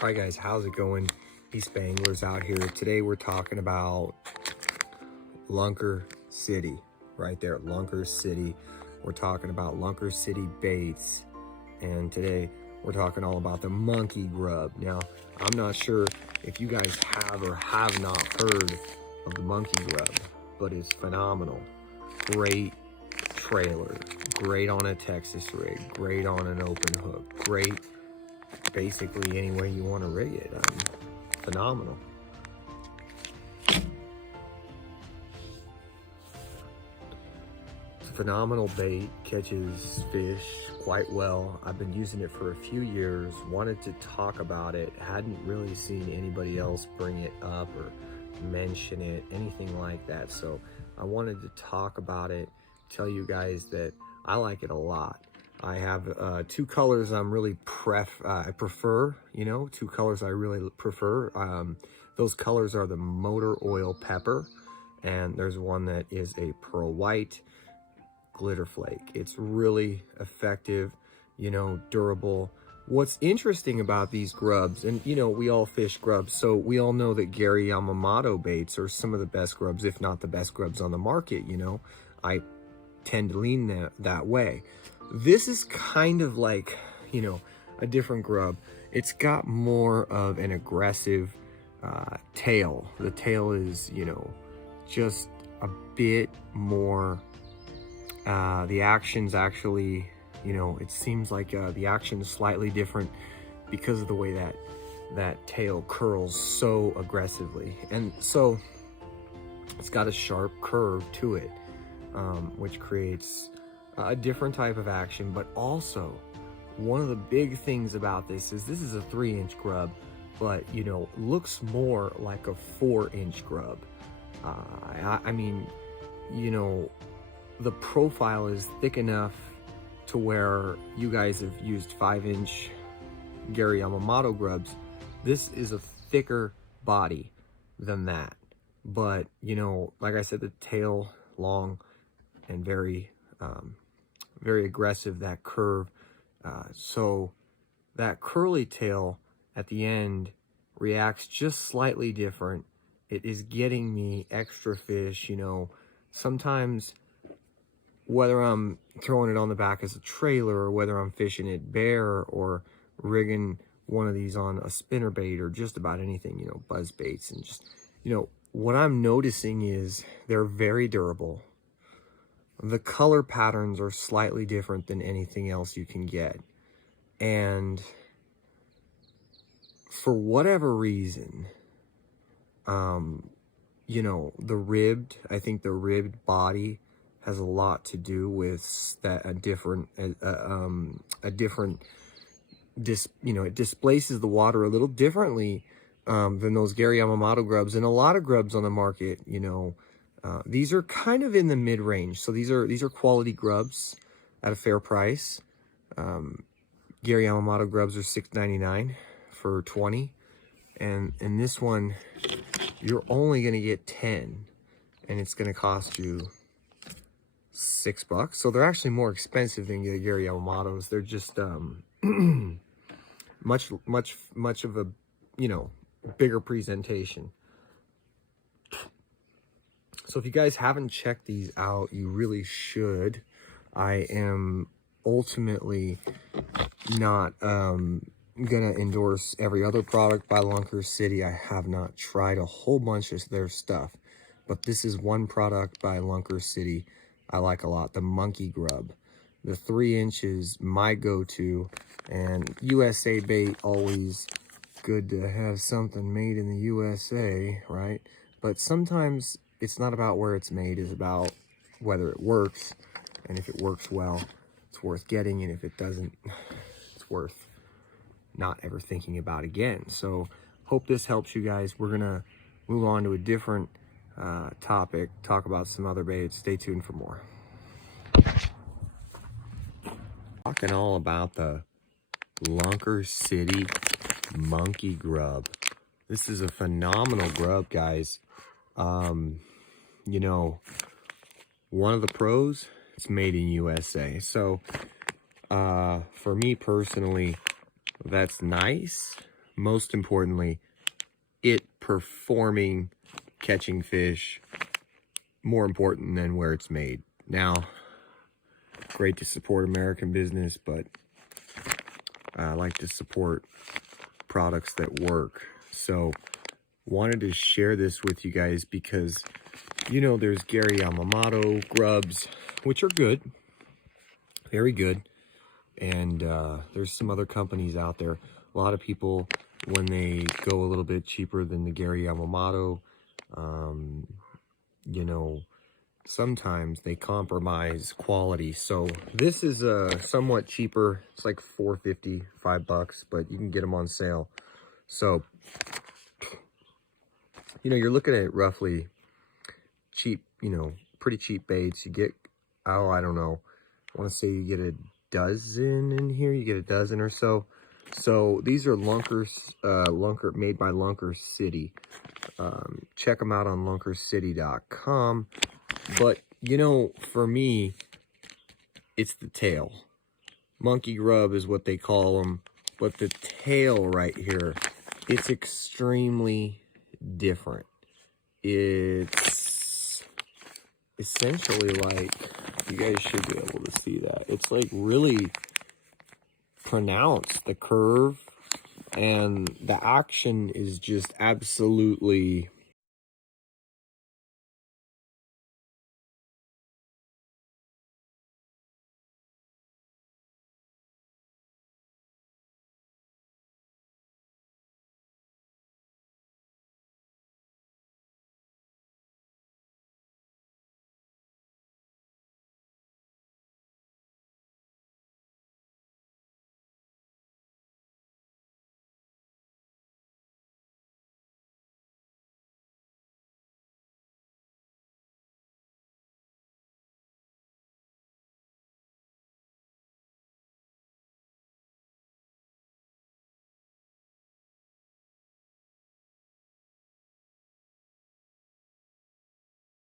Hi guys, how's it going? Eastbayanglers out here. Today we're talking about Lunker City, right there, Lunker City. We're talking about Lunker City baits, and today we're talking all about the monkey grub. Now, I'm not sure if you guys have or have not heard of the monkey grub, but it's phenomenal. Great trailer, great on a Texas rig, great on an open hook, great basically any way you want to rig it. Phenomenal. It's a phenomenal bait, catches fish quite well. I've been using it for a few years, wanted to talk about it, hadn't really seen anybody else bring it up or mention it, anything like that. So I wanted to talk about it, tell you guys that I like it a lot. I have two colors I'm really I prefer, you know, two colors I really prefer. Those colors are the motor oil pepper, and there's one that is a pearl white glitter flake. It's really effective, you know, durable. What's interesting about these grubs, and you know, we all fish grubs, so we all know that Gary Yamamoto baits are some of the best grubs, if not the best grubs on the market. You know, I tend to lean that way. This is kind of like, you know, a different grub. It's got more of an aggressive tail. The tail is, you know, just a bit more, the action's actually, you know, it seems like the action is slightly different because of the way that tail curls so aggressively. And so it's got a sharp curve to it, which creates a different type of action. But also, one of the big things about this is a 3-inch grub, but you know, looks more like a 4-inch grub. I mean, you know, the profile is thick enough to where you guys have used 5-inch Gary Yamamoto grubs. This is a thicker body than that, but you know, like I said, the tail long and very aggressive, that curve. So that curly tail at the end reacts just slightly different. It is getting me extra fish, you know. Sometimes, whether I'm throwing it on the back as a trailer, or whether I'm fishing it bare, or rigging one of these on a spinnerbait, or just about anything, you know, buzz baits, and just, you know, what I'm noticing is they're very durable. The color patterns are slightly different than anything else you can get. And for whatever reason, you know, I think the ribbed body has a lot to do with that, you know, it displaces the water a little differently than those Gary Yamamoto grubs, and a lot of grubs on the market, you know. These are kind of in the mid-range, so these are quality grubs at a fair price. Gary Yamamoto grubs are $6.99 for 20, and this one you're only going to get 10, and it's going to cost you $6. So they're actually more expensive than the Gary Yamamotos. They're just much of a, you know, bigger presentation. So if you guys haven't checked these out, you really should. I am ultimately not gonna endorse every other product by Lunker City. I have not tried a whole bunch of their stuff, but this is one product by Lunker City I like a lot, the monkey grub. The 3 inches, my go-to, and USA bait, always good to have something made in the USA, right? But sometimes it's not about where it's made, it's about whether it works, and if it works well, it's worth getting, and if it doesn't, it's worth not ever thinking about again. So hope this helps you guys. We're gonna move on to a different topic, talk about some other baits. Stay tuned for more. Talking all about the Lunker City monkey grub. This is a phenomenal grub, guys. You know, one of the pros, it's made in USA. So for me personally, that's nice, most importantly, it performing, catching fish, more important than where it's made. Now, great to support American business, but I like to support products that work. So wanted to share this with you guys because, you know, there's Gary Yamamoto grubs, which are good, very good. And there's some other companies out there. A lot of people, when they go a little bit cheaper than the Gary Yamamoto, you know, sometimes they compromise quality. So this is somewhat cheaper. It's like $4.50, $5, but you can get them on sale. So, you know, you're looking at roughly cheap, you know, pretty cheap baits. You get, oh, I don't know, I want to say you get a dozen in here. You get a dozen or so. So these are Lunkers, Lunker, made by Lunker City. Check them out on lunkercity.com. But, you know, for me, it's the tail. Monkey grub is what they call them. But the tail right here, it's extremely different. It's essentially like, you guys should be able to see that. It's like really pronounced, the curve, and the action is just absolutely